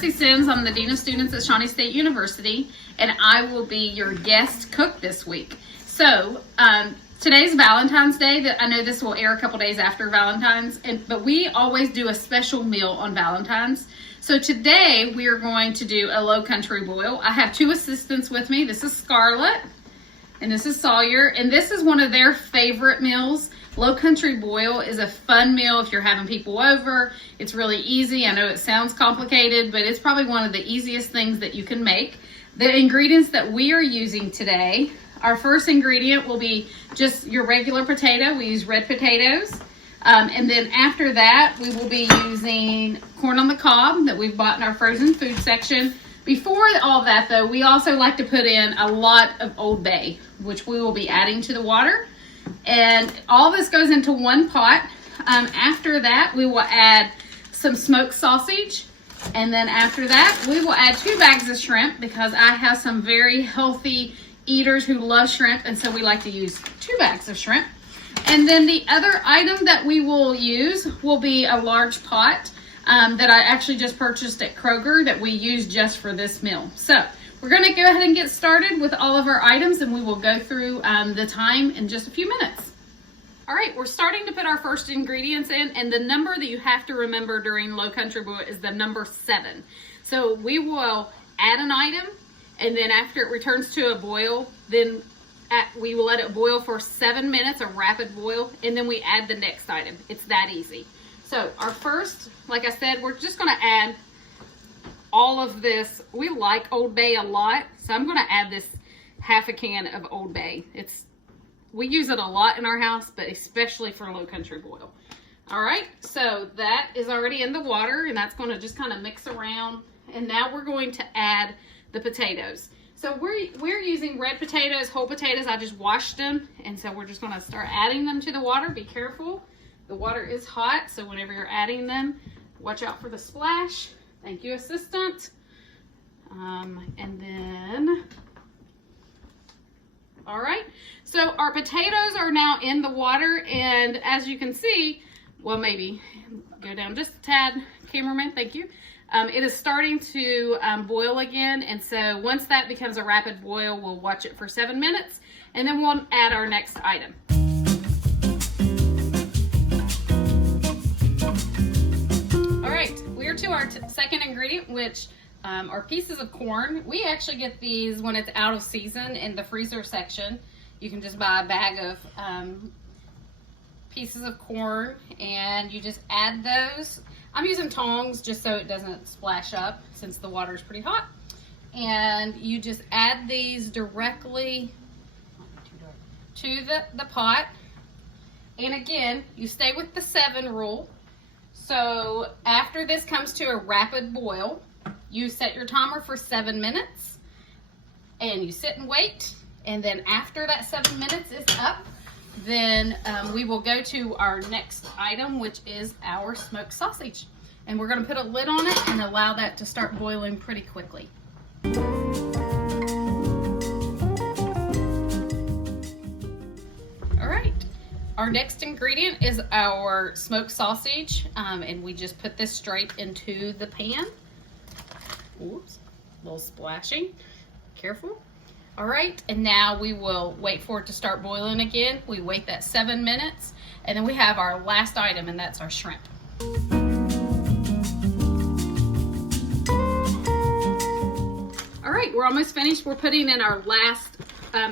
Marcie Simms. I'm the Dean of Students at Shawnee State University, and I will be your guest cook this week. So, today's Valentine's Day. I know this will air a couple days after Valentine's, but we always do a special meal on Valentine's. So today we are going to do a low country boil. I have two assistants with me. This is Scarlett and this is Sawyer, and this is one of their favorite meals. Low country boil is a fun meal if you're having people over. It's really easy. I know it sounds complicated, but it's probably one of the easiest things that you can make. The ingredients that we are using today, our first ingredient will be just your regular potato. We use red potatoes. And then after that, we will be using corn on the cob that we've bought in our frozen food section. Before all that though, we also like to put in a lot of Old Bay, which we will be adding to the water. And all this goes into one pot. After that, we will add some smoked sausage. And then after that, we will add 2 bags of shrimp because I have some very healthy eaters who love shrimp. And so we like to use 2 bags of shrimp. And then the other item that we will use will be a large pot that I actually just purchased at Kroger that we use just for this meal. So we're going to go ahead and get started with all of our items, and we will go through the time in just a few minutes. All right, we're starting to put our first ingredients in, and the number that you have to remember during low country boil is the number 7. So we will add an item, and then after it returns to a boil, then we will let it boil for 7 minutes, a rapid boil, and then we add the next item. It's that easy. So our first, like I said, we're just going to add all of this. We like Old Bay a lot, so I'm going to add this half a can of Old Bay. We use it a lot in our house, but especially for low country boil. All right, so that is already in the water, and that's going to just kind of mix around. And now we're going to add the potatoes. So we're using red potatoes, whole potatoes. I just washed them, and so we're just going to start adding them to the water. Be careful. The water is hot, so whenever you're adding them, watch out for the splash. Thank you, assistant. And then, all right. So our potatoes are now in the water, and as you can see, well, maybe go down just a tad, cameraman, thank you. It is starting to boil again, and so once that becomes a rapid boil, we'll watch it for 7 minutes, and then we'll add our next item. All right, we are to our second ingredient, which are pieces of corn. We actually get these when it's out of season in the freezer section. You can just buy a bag of pieces of corn, and you just add those. I'm using tongs just so it doesn't splash up since the water is pretty hot. And you just add these directly to the pot. And again, you stay with the 7 rule. So after this comes to a rapid boil, you set your timer for 7 minutes and you sit and wait. And then after that 7 minutes is up, then we will go to our next item, which is our smoked sausage. And we're going to put a lid on it and allow that to start boiling pretty quickly. All right, our next ingredient is our smoked sausage, and we just put this straight into the pan. Oops, a little splashing, careful. All right, and now we will wait for it to start boiling again. We wait that 7 minutes, and then we have our last item, and that's our shrimp. All right, we're almost finished. We're putting in our last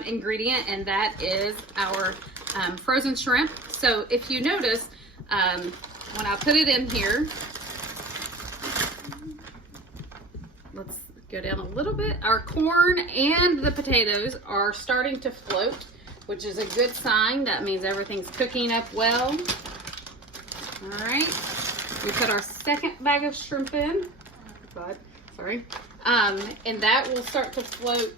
ingredient, and that is our frozen shrimp. So if you notice, when I put it in here, let's go down a little bit. Our corn and the potatoes are starting to float, which is a good sign. That means everything's cooking up well. All right, we put our second bag of shrimp in. Sorry. And that will start to float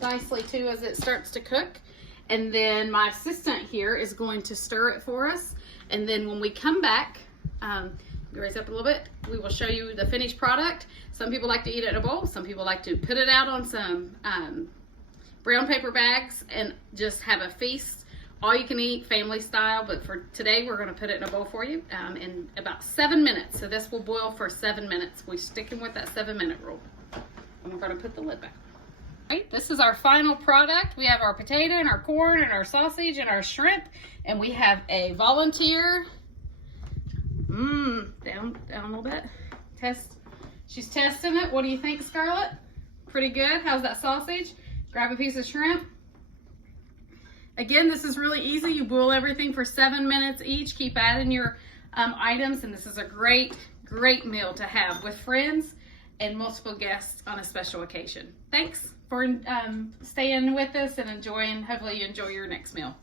nicely too as it starts to cook. And then my assistant here is going to stir it for us. And then when we come back, raise up a little bit, we will show you the finished product. Some people like to eat it in a bowl. Some people like to put it out on some brown paper bags and just have a feast. all you can eat, family style, but for today we're going to put it in a bowl for you in about 7 minutes. So this will boil for 7 minutes. We're sticking with that 7-minute rule. And we're going to put the lid back. Right, this is our final product. We have our potato and our corn and our sausage and our shrimp, and we have a volunteer. Down a little bit. She's testing it. What do you think, Scarlett? Pretty good. How's that sausage? Grab a piece of shrimp. Again, this is really easy. You boil everything for 7 minutes each. Keep adding your items, and this is a great meal to have with friends and multiple guests on a special occasion. Thanks for staying with us and enjoying. Hopefully you enjoy your next meal.